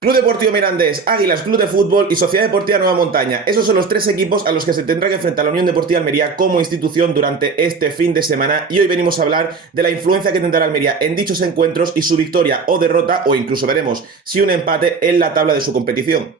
Club Deportivo Mirandés, Águilas Club de Fútbol y Sociedad Deportiva Nueva Montaña. Esos son los tres equipos a los que se tendrá que enfrentar la Unión Deportiva Almería como institución durante este fin de semana, y hoy venimos a hablar de la influencia que tendrá Almería en dichos encuentros y su victoria o derrota, o incluso veremos si un empate en la tabla de su competición.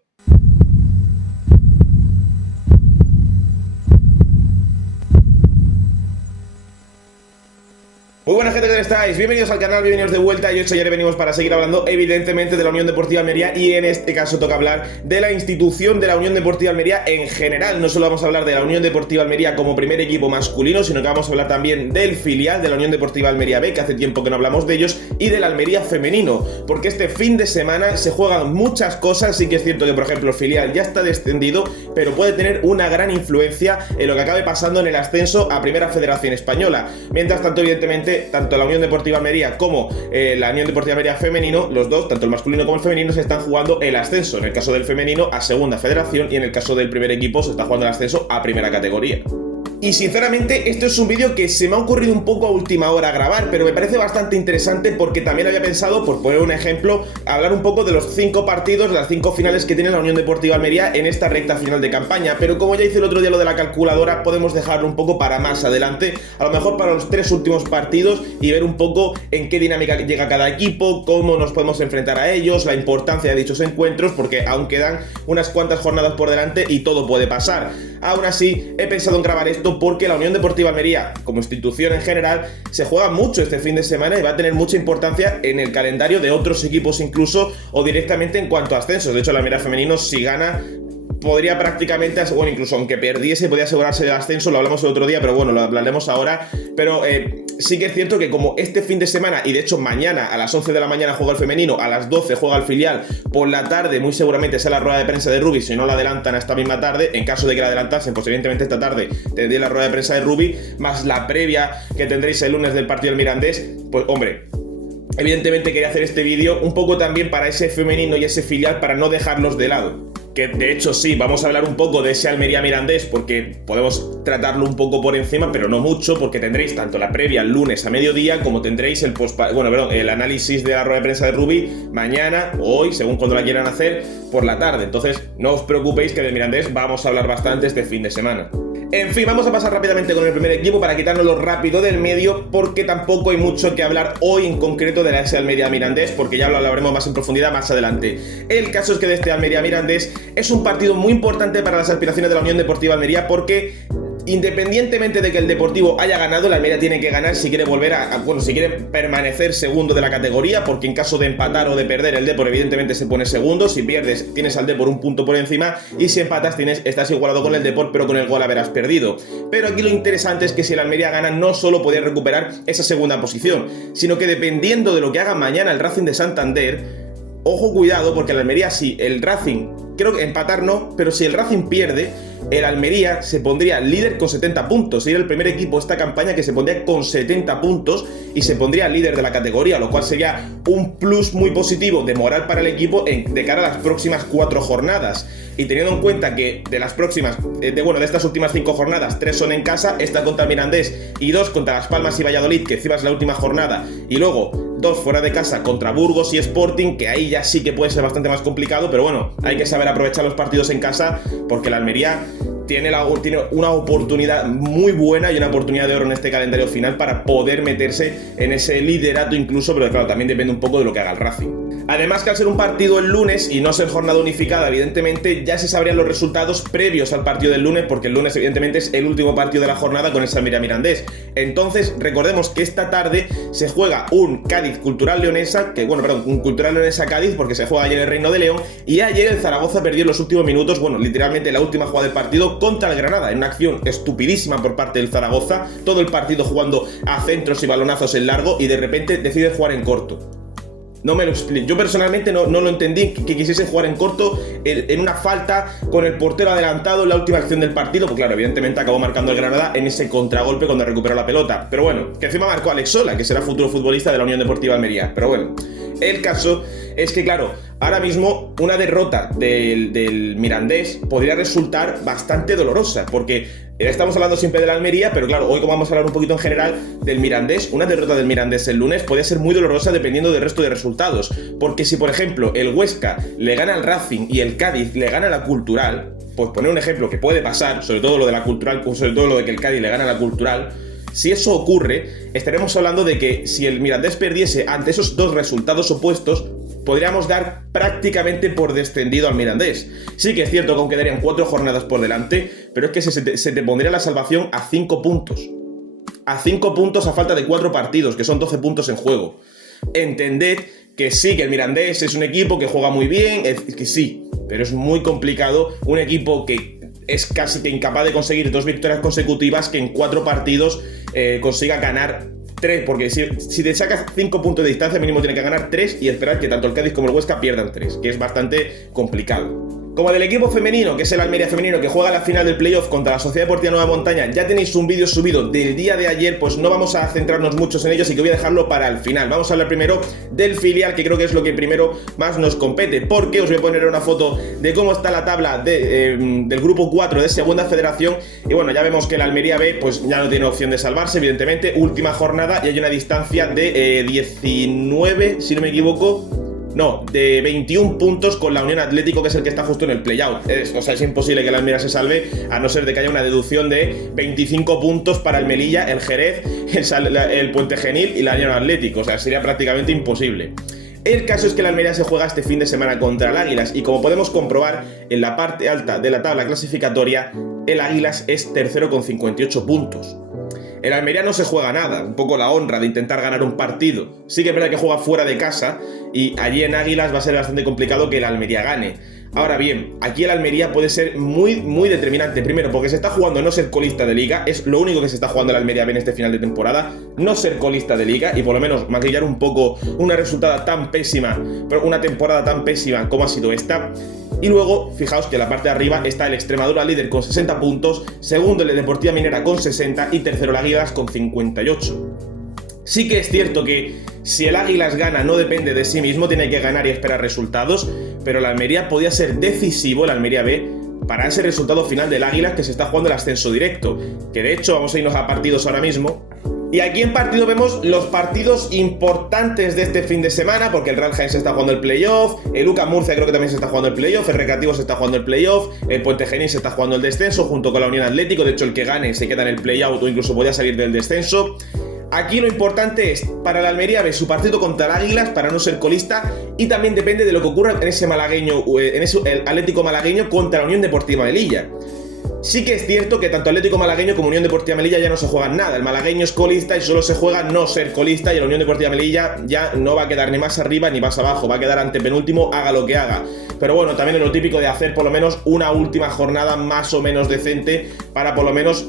Muy buena gente, ¿cómo estáis? Bienvenidos al canal, bienvenidos de vuelta. Y hoy ayer venimos para seguir hablando evidentemente de la Unión Deportiva Almería, y en este caso toca hablar de la institución de la Unión Deportiva Almería en general. No solo vamos a hablar de la Unión Deportiva Almería como primer equipo masculino, sino que vamos a hablar también del filial de la Unión Deportiva Almería B, que hace tiempo que no hablamos de ellos, y del Almería femenino, porque este fin de semana se juegan muchas cosas. Sí que es cierto que, por ejemplo, el filial ya está descendido, pero puede tener una gran influencia en lo que acabe pasando en el ascenso a Primera Federación Española. Mientras tanto, evidentemente, tanto la Unión Deportiva Almería como la Unión Deportiva Almería femenino, los dos, tanto el masculino como el femenino, se están jugando el ascenso. En el caso del femenino a Segunda Federación, y en el caso del primer equipo se está jugando el ascenso a Primera Categoría. Y sinceramente esto es un vídeo que se me ha ocurrido un poco a última hora grabar, pero me parece bastante interesante porque también había pensado, por poner un ejemplo, hablar un poco de los 5 partidos, las 5 finales que tiene la Unión Deportiva Almería en esta recta final de campaña. Pero como ya hice el otro día lo de la calculadora, podemos dejarlo un poco para más adelante, a lo mejor para los 3 últimos partidos, y ver un poco en qué dinámica llega cada equipo, cómo nos podemos enfrentar a ellos, la importancia de dichos encuentros, porque aún quedan unas cuantas jornadas por delante y todo puede pasar. Aún así, he pensado en grabar esto porque la Unión Deportiva Almería, como institución en general, se juega mucho este fin de semana y va a tener mucha importancia en el calendario de otros equipos incluso, o directamente en cuanto a ascensos. De hecho, la Almería femenino, si gana, podría prácticamente, bueno, incluso aunque perdiese, podría asegurarse el ascenso. Lo hablamos el otro día, pero bueno, lo hablaremos ahora. Pero sí que es cierto que como este fin de semana, y de hecho mañana a las 11 de la mañana juega el femenino, a las 12 juega el filial, por la tarde muy seguramente sea la rueda de prensa de Rubi, si no la adelantan a esta misma tarde. En caso de que la adelantasen, pues evidentemente esta tarde tendréis la rueda de prensa de Rubi, más la previa que tendréis el lunes del partido del Mirandés. Pues hombre, evidentemente quería hacer este vídeo un poco también para ese femenino y ese filial, para no dejarlos de lado. Que de hecho sí, vamos a hablar un poco de ese Almería Mirandés, porque podemos tratarlo un poco por encima, pero no mucho, porque tendréis tanto la previa el lunes a mediodía, como tendréis el análisis de la rueda de prensa de Rubi mañana o hoy, según cuando la quieran hacer, por la tarde. Entonces no os preocupéis, que de Mirandés vamos a hablar bastante este fin de semana. En fin, vamos a pasar rápidamente con el primer equipo para quitárnoslo rápido del medio, porque tampoco hay mucho que hablar hoy en concreto de ese Almería Mirandés, porque ya lo hablaremos más en profundidad más adelante. El caso es que de este Almería Mirandés es un partido muy importante para las aspiraciones de la Unión Deportiva Almería, porque independientemente de que el Deportivo haya ganado, la Almería tiene que ganar si quiere volver si quiere permanecer segundo de la categoría, porque en caso de empatar o de perder, el Depor evidentemente se pone segundo. Si pierdes, tienes al Depor un punto por encima, y si empatas, estás igualado con el Depor, pero con el gol haberás perdido. Pero aquí lo interesante es que si el Almería gana, no solo podría recuperar esa segunda posición, sino que dependiendo de lo que haga mañana el Racing de Santander, ojo, cuidado, porque el Almería, si el Racing, creo que empatar no, pero si el Racing pierde, el Almería se pondría líder con 70 puntos. Sería el primer equipo esta campaña que se pondría con 70 puntos y se pondría líder de la categoría, lo cual sería un plus muy positivo de moral para el equipo de cara a las próximas 4 jornadas. Y teniendo en cuenta que de las próximas, de estas últimas 5 jornadas, 3 son en casa, esta contra el Mirandés y 2 contra Las Palmas y Valladolid, que encima es la última jornada, y luego 2 fuera de casa contra Burgos y Sporting, que ahí ya sí que puede ser bastante más complicado, pero bueno, hay que saber aprovechar los partidos en casa, porque la Almería tiene una oportunidad muy buena y una oportunidad de oro en este calendario final para poder meterse en ese liderato incluso, pero claro, también depende un poco de lo que haga el Racing. Además, que al ser un partido el lunes y no ser jornada unificada, evidentemente ya se sabrían los resultados previos al partido del lunes, porque el lunes evidentemente es el último partido de la jornada con el Almería Mirandés. Entonces recordemos que esta tarde se juega un Cádiz Cultural Leonesa, un Cultural Leonesa Cádiz, porque se juega ayer en el Reino de León, y ayer el Zaragoza perdió en los últimos minutos, literalmente la última jugada del partido, contra el Granada, en una acción estupidísima por parte del Zaragoza, todo el partido jugando a centros y balonazos en largo, y de repente decide jugar en corto. No me lo explico. Yo personalmente no lo entendí, que quisiese jugar en corto en una falta con el portero adelantado en la última acción del partido. Pues claro, evidentemente acabó marcando el Granada en ese contragolpe cuando recuperó la pelota. Pero bueno, que encima marcó Alex Sola, que será futuro futbolista de la Unión Deportiva Almería. Pero bueno, el caso es que claro, ahora mismo una derrota del Mirandés podría resultar bastante dolorosa, porque Estamos hablando siempre de la Almería, pero claro, hoy como vamos a hablar un poquito en general del Mirandés, una derrota del Mirandés el lunes puede ser muy dolorosa dependiendo del resto de resultados, porque si por ejemplo el Huesca le gana al Racing y el Cádiz le gana a la Cultural, pues poner un ejemplo que puede pasar, sobre todo lo de la Cultural, sobre todo lo de que el Cádiz le gana a la Cultural, si eso ocurre, estaremos hablando de que si el Mirandés perdiese ante esos dos resultados opuestos, podríamos dar prácticamente por descendido al Mirandés. Sí que es cierto que aún quedarían 4 jornadas por delante, pero es que se te pondría la salvación a 5 puntos. A 5 puntos a falta de 4 partidos, que son 12 puntos en juego. Entended que sí, que el Mirandés es un equipo que juega muy bien, que sí, pero es muy complicado un equipo que es casi que incapaz de conseguir 2 victorias consecutivas, que en 4 partidos consiga ganar 3, porque si te sacas 5 puntos de distancia, mínimo tiene que ganar 3 y esperar que tanto el Cádiz como el Huesca pierdan 3, que es bastante complicado. Como del equipo femenino, que es el Almería femenino, que juega la final del playoff contra la Sociedad Deportiva Nueva Montaña, ya tenéis un vídeo subido del día de ayer, pues no vamos a centrarnos muchos en ello, así que voy a dejarlo para el final. Vamos a hablar primero del filial, que creo que es lo que primero más nos compete, porque os voy a poner una foto de cómo está la tabla del grupo 4 de segunda federación, y bueno, ya vemos que el Almería B pues ya no tiene opción de salvarse, evidentemente, última jornada, y hay una distancia de 19, si no me equivoco. No, de 21 puntos con la Unión Atlético, que es el que está justo en el play-out. O sea, es imposible que la Almería se salve, a no ser de que haya una deducción de 25 puntos para el Melilla, el Jerez, el Puente Genil y la Unión Atlético. O sea, sería prácticamente imposible. El caso es que la Almería se juega este fin de semana contra el Águilas, y como podemos comprobar, en la parte alta de la tabla clasificatoria, el Águilas es tercero con 58 puntos. El Almería no se juega nada, un poco la honra de intentar ganar un partido. Sí que es verdad que juega fuera de casa y allí en Águilas va a ser bastante complicado que el Almería gane. Ahora bien, aquí el Almería puede ser muy determinante. Primero, porque se está jugando no ser colista de liga, es lo único que se está jugando el Almería en este final de temporada, no ser colista de liga y por lo menos maquillar un poco una resultada tan pésima, pero una temporada tan pésima como ha sido esta. Y luego, fijaos que en la parte de arriba está el Extremadura líder con 60 puntos, segundo el Deportiva Minera con 60 y tercero el Águilas con 58. Sí que es cierto que si el Águilas gana no depende de sí mismo, tiene que ganar y esperar resultados, pero el Almería podía ser decisivo, el Almería B, para ese resultado final del Águilas, que se está jugando el ascenso directo, que de hecho vamos a irnos a partidos ahora mismo. Y aquí en partido vemos los partidos importantes de este fin de semana, porque el Real Jaén se está jugando el playoff, el UCAM Murcia creo que también se está jugando el playoff, el Recreativo se está jugando el playoff, el Puente Genil se está jugando el descenso junto con la Unión Atlético. De hecho, el que gane se queda en el playout o incluso podría salir del descenso. Aquí lo importante es para la Almería ver su partido contra el Águilas para no ser colista, y también depende de lo que ocurra en ese malagueño, el Atlético malagueño contra la Unión Deportiva Melilla. Sí que es cierto que tanto Atlético Malagueño como Unión Deportiva Melilla ya no se juegan nada. El malagueño es colista y solo se juega no ser colista, y la Unión Deportiva Melilla ya no va a quedar ni más arriba ni más abajo, va a quedar antepenúltimo, haga lo que haga. Pero bueno, también es lo típico de hacer por lo menos una última jornada más o menos decente para por lo menos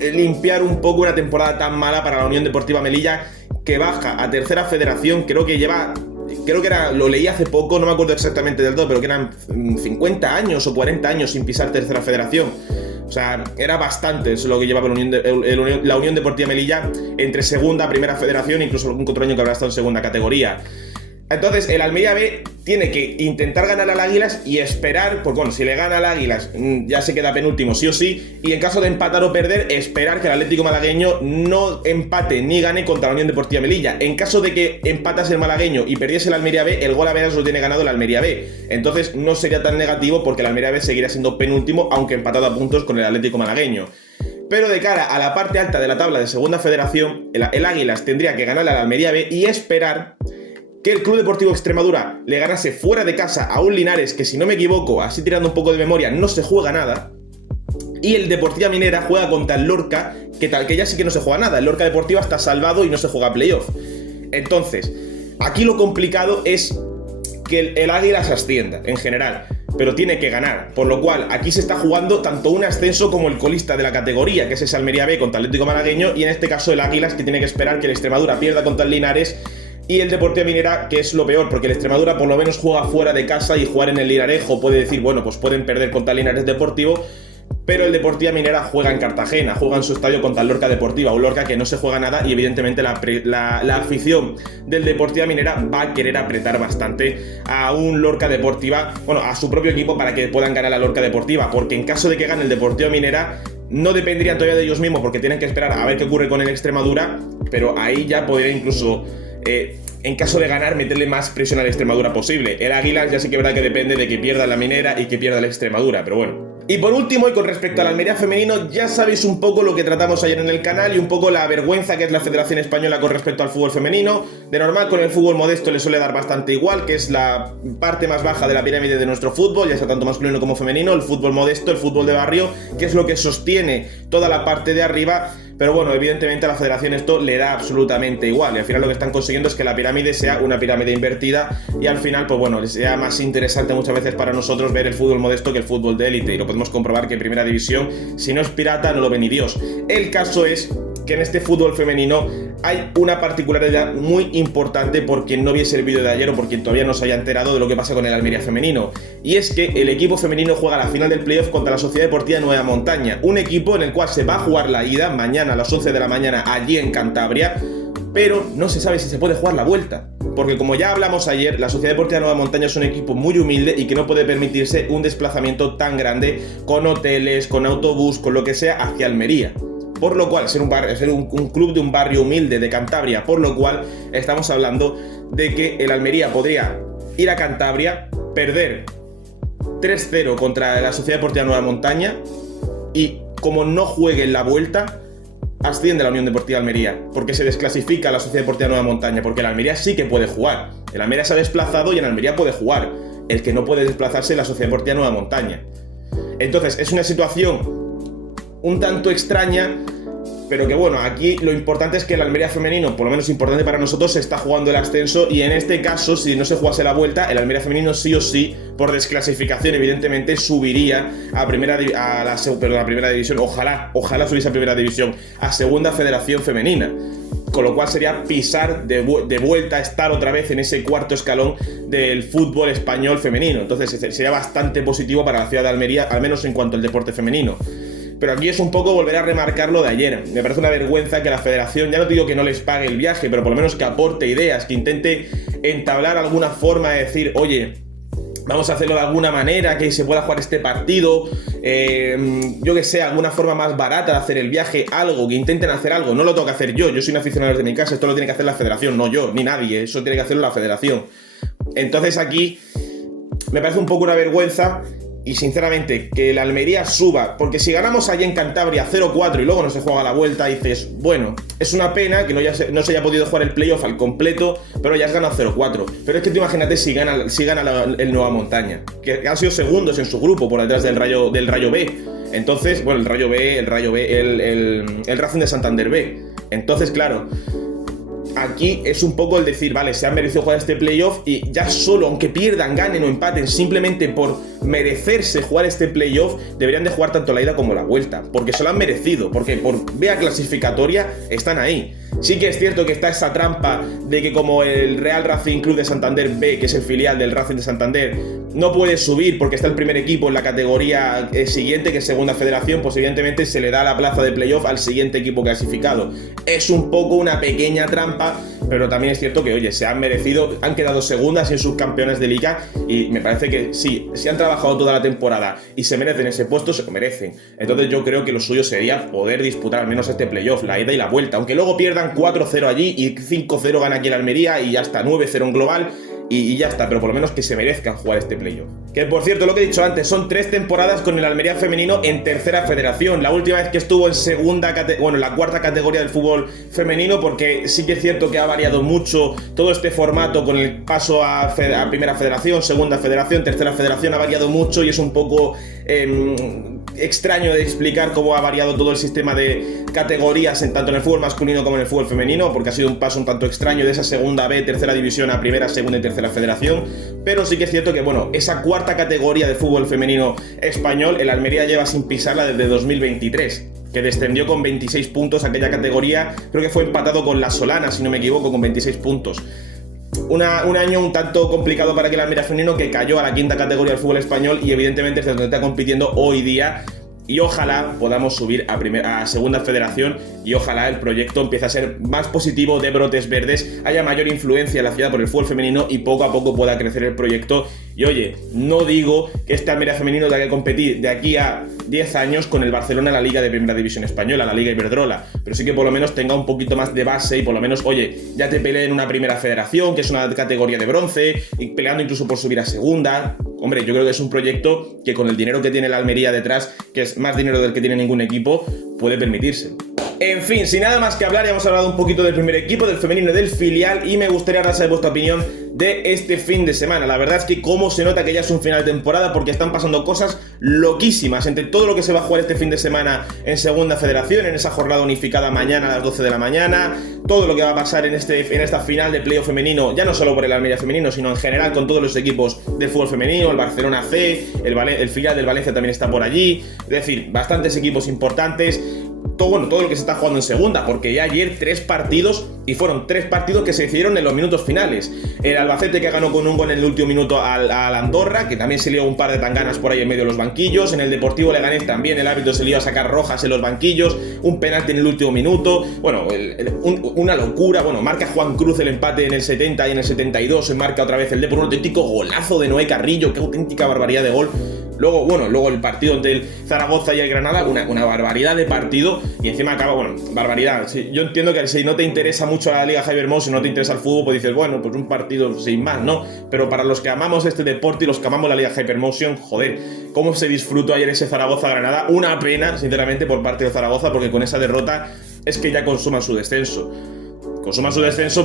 limpiar un poco una temporada tan mala para la Unión Deportiva Melilla, que baja a tercera federación. Creo que lo leí hace poco, no me acuerdo exactamente del todo, pero que eran 50 años o 40 años sin pisar tercera federación. O sea, era bastante eso lo que llevaba la Unión Deportiva Melilla entre segunda, primera federación, incluso algún otro año que habrá estado en segunda categoría. Entonces el Almería B tiene que intentar ganar al Águilas y esperar, pues bueno, si le gana al Águilas ya se queda penúltimo sí o sí, y en caso de empatar o perder, esperar que el Atlético malagueño no empate ni gane contra la Unión Deportiva Melilla. En caso de que empatase el malagueño y perdiese el Almería B, el gol a veras lo tiene ganado el Almería B. Entonces no sería tan negativo, porque el Almería B seguirá siendo penúltimo, aunque empatado a puntos con el Atlético malagueño. Pero de cara a la parte alta de la tabla de segunda federación, el Águilas tendría que ganarle al Almería B y esperar que el Club Deportivo Extremadura le ganase fuera de casa a un Linares que, si no me equivoco, así tirando un poco de memoria, no se juega nada. Y el Deportiva Minera juega contra el Lorca, que ya sí que no se juega nada. El Lorca Deportiva está salvado y no se juega playoff. Entonces, aquí lo complicado es que el Águila se ascienda en general, pero tiene que ganar, por lo cual aquí se está jugando tanto un ascenso como el colista de la categoría, que es ese Almería B contra el Atlético Malagueño, y en este caso el Águilas, que tiene que esperar que el Extremadura pierda contra el Linares, y el Deportiva Minera, que es lo peor, porque el Extremadura por lo menos juega fuera de casa, y jugar en el Linarejo puede decir, bueno, pues pueden perder contra el Linares Deportivo, pero el Deportiva Minera juega en Cartagena, juega en su estadio contra el Lorca Deportiva, un Lorca que no se juega nada, y evidentemente la afición del Deportiva Minera va a querer apretar bastante a un Lorca Deportiva, bueno, a su propio equipo, para que puedan ganar a Lorca Deportiva, porque en caso de que gane el Deportiva Minera, no dependerían todavía de ellos mismos porque tienen que esperar a ver qué ocurre con el Extremadura, pero ahí ya podría incluso, en caso de ganar, meterle más presión al Extremadura posible. El Águilas ya sí que es verdad que depende de que pierda la Minera y que pierda la Extremadura, pero bueno. Y por último, y con respecto al Almería femenino, ya sabéis un poco lo que tratamos ayer en el canal y un poco la vergüenza que es la Federación Española con respecto al fútbol femenino. De normal, con el fútbol modesto le suele dar bastante igual, que es la parte más baja de la pirámide de nuestro fútbol, ya sea tanto masculino como femenino, el fútbol modesto, el fútbol de barrio, que es lo que sostiene toda la parte de arriba. Pero bueno, evidentemente a la federación esto le da absolutamente igual y al final lo que están consiguiendo es que la pirámide sea una pirámide invertida y al final, pues bueno, sea más interesante muchas veces para nosotros ver el fútbol modesto que el fútbol de élite, y lo podemos comprobar que en primera división, si no es pirata, no lo ve ni Dios. El caso es que en este fútbol femenino hay una particularidad muy importante por quien no viese el vídeo de ayer o por quien todavía no se haya enterado de lo que pasa con el Almería femenino, y es que el equipo femenino juega la final del playoff contra la Sociedad Deportiva Nueva Montaña, un equipo en el cual se va a jugar la ida mañana a las 11 de la mañana allí en Cantabria, pero no se sabe si se puede jugar la vuelta. Porque como ya hablamos ayer, la Sociedad Deportiva Nueva Montaña es un equipo muy humilde y que no puede permitirse un desplazamiento tan grande con hoteles, con autobús, con lo que sea hacia Almería. Por lo cual, ser un club de un barrio humilde de Cantabria, por lo cual estamos hablando de que el Almería podría ir a Cantabria, perder 3-0 contra la Sociedad Deportiva Nueva Montaña y como no juegue en la vuelta, asciende la Unión Deportiva Almería, porque se desclasifica la Sociedad Deportiva Nueva Montaña, porque el Almería sí que puede jugar. El Almería se ha desplazado y el Almería puede jugar. El que no puede desplazarse es la Sociedad Deportiva Nueva Montaña. Entonces, es una situación un tanto extraña, pero que bueno, aquí lo importante es que el Almería femenino, por lo menos importante para nosotros, se está jugando el ascenso y en este caso, si no se jugase la vuelta, el Almería femenino sí o sí, por desclasificación, evidentemente, subiría a primera división, ojalá subiese a primera división, a segunda federación femenina. Con lo cual sería pisar de vuelta, estar otra vez en ese cuarto escalón del fútbol español femenino. Entonces sería bastante positivo para la ciudad de Almería, al menos en cuanto al deporte femenino. Pero aquí es un poco volver a remarcar lo de ayer. Me parece una vergüenza que la federación, ya no digo que no les pague el viaje, pero por lo menos que aporte ideas, que intente entablar alguna forma de decir, oye, vamos a hacerlo de alguna manera, que se pueda jugar este partido, yo que sé, alguna forma más barata de hacer el viaje, algo, que intenten hacer algo. No lo tengo que hacer yo soy un aficionado de mi casa, esto lo tiene que hacer la federación, no yo, ni nadie, eso tiene que hacerlo la federación. Entonces aquí me parece un poco una vergüenza. Y sinceramente, que el Almería suba, porque si ganamos allí en Cantabria 0-4 y luego no se juega la vuelta, dices, bueno, es una pena que no se haya podido jugar el playoff al completo, pero ya has ganado 0-4. Pero es que tú imagínate si gana el Nueva Montaña, que han sido segundos en su grupo por detrás del Rayo B. Entonces, bueno, el Racing de Santander B. Entonces, claro, aquí es un poco el decir, vale, se han merecido jugar este playoff y ya solo, aunque pierdan, ganen o empaten, simplemente por merecerse jugar este playoff, deberían de jugar tanto la ida como la vuelta, porque se lo han merecido, porque por vía clasificatoria están ahí. Sí que es cierto que está esa trampa de que como el Real Racing Club de Santander B, que es el filial del Racing de Santander, no puede subir porque está el primer equipo en la categoría siguiente, que es segunda federación, pues evidentemente se le da la plaza de playoff al siguiente equipo clasificado. Es un poco una pequeña trampa, pero también es cierto que, oye, se han merecido, han quedado segundas y subcampeones de liga, y me parece que sí, si han trabajado toda la temporada y se merecen ese puesto, se lo merecen. Entonces yo creo que lo suyo sería poder disputar al menos este playoff, la ida y la vuelta, aunque luego pierdan 4-0 allí y 5-0 gana aquí el Almería y ya está, 9-0 en global y ya está, pero por lo menos que se merezcan jugar este playoff. Que por cierto, lo que he dicho antes, son 3 temporadas con el Almería femenino en tercera federación. La última vez que estuvo en la cuarta categoría del fútbol femenino, porque sí que es cierto que ha variado mucho todo este formato con el paso a primera federación, segunda federación, tercera federación, ha variado mucho y es un poco extraño de explicar cómo ha variado todo el sistema de categorías tanto en el fútbol masculino como en el fútbol femenino, porque ha sido un paso un tanto extraño de esa segunda B, tercera división a primera, segunda y tercera federación. Pero sí que es cierto que, bueno, esa cuarta categoría de fútbol femenino español, el Almería lleva sin pisarla desde 2023, que descendió con 26 puntos a aquella categoría, creo que fue empatado con la Solana, si no me equivoco, con 26 puntos. Un año un tanto complicado para que el Almería femenino, que cayó a la quinta categoría del fútbol español y evidentemente es donde está compitiendo hoy día y ojalá podamos subir a segunda federación y ojalá el proyecto empiece a ser más positivo, de brotes verdes, haya mayor influencia en la ciudad por el fútbol femenino y poco a poco pueda crecer el proyecto. Y oye, no digo que este Almería femenino tenga que competir de aquí a 10 años con el Barcelona en la Liga de Primera División Española, la Liga Iberdrola, pero sí que por lo menos tenga un poquito más de base y por lo menos, oye, ya te peleen en una primera federación, que es una categoría de bronce, y peleando incluso por subir a segunda. Hombre, yo creo que es un proyecto que con el dinero que tiene la Almería detrás, que es más dinero del que tiene ningún equipo, puede permitirse. En fin, sin nada más que hablar, ya hemos hablado un poquito del primer equipo, del femenino y del filial, y me gustaría ahora saber vuestra opinión de este fin de semana. La verdad es que cómo se nota que ya es un final de temporada, porque están pasando cosas loquísimas entre todo lo que se va a jugar este fin de semana en segunda federación, en esa jornada unificada mañana a las 12 de la mañana, todo lo que va a pasar en esta final de playoff femenino, ya no solo por el Almería femenino, sino en general con todos los equipos de fútbol femenino, el Barcelona C, el filial del Valencia también está por allí, es decir, bastantes equipos importantes. Todo lo que se está jugando en segunda, porque ya ayer 3 partidos, y fueron 3 partidos que se decidieron en los minutos finales. El Albacete, que ganó con un gol en el último minuto al Andorra, que también se lió un par de tanganas por ahí en medio de los banquillos. En el Deportivo Leganés también el árbitro se lió a sacar rojas en los banquillos, un penalti en el último minuto, bueno, una locura. Bueno, marca Juan Cruz el empate en el 70 y en el 72 se marca otra vez el Depor, un auténtico golazo de Noé Carrillo, qué auténtica barbaridad de gol. Luego el partido entre el Zaragoza y el Granada, una barbaridad de partido, y encima acaba, barbaridad. Sí, yo entiendo que si no te interesa mucho la Liga Javier Hermoso, si no te interesa el fútbol, pues dices, bueno, pues un partido sin más, ¿no? Pero para los que amamos este deporte y los que amamos la Liga Hyper Motion, joder, cómo se disfrutó ayer ese Zaragoza-Granada. Una pena, sinceramente, por parte de Zaragoza, porque con esa derrota es que ya consuman su descenso.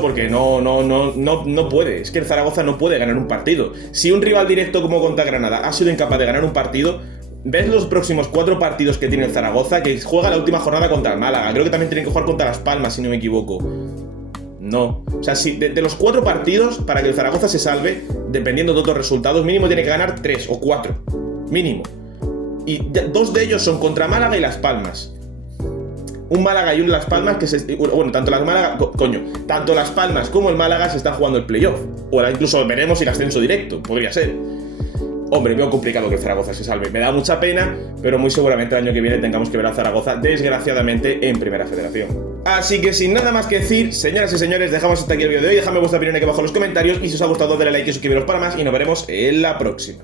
Porque no puede. Es que el Zaragoza no puede ganar un partido. Si un rival directo como contra Granada ha sido incapaz de ganar un partido, ves los próximos 4 partidos que tiene el Zaragoza, que juega la última jornada contra el Málaga. Creo que también tienen que jugar contra Las Palmas, si no me equivoco. No. O sea, si de los 4 partidos, para que el Zaragoza se salve, dependiendo de otros resultados, mínimo tiene que ganar 3 o 4. Mínimo. Y 2 de ellos son contra Málaga y Las Palmas. Un Málaga y un Las Palmas tanto Las Palmas como el Málaga se están jugando el playoff. O incluso veremos el ascenso directo, podría ser. Hombre, veo complicado que el Zaragoza se salve. Me da mucha pena, pero muy seguramente el año que viene tengamos que ver a Zaragoza, desgraciadamente, en Primera Federación. Así que sin nada más que decir, señoras y señores, dejamos hasta aquí el vídeo de hoy. Dejadme vuestra opinión aquí abajo en los comentarios y si os ha gustado, dale like y suscribiros para más y nos veremos en la próxima.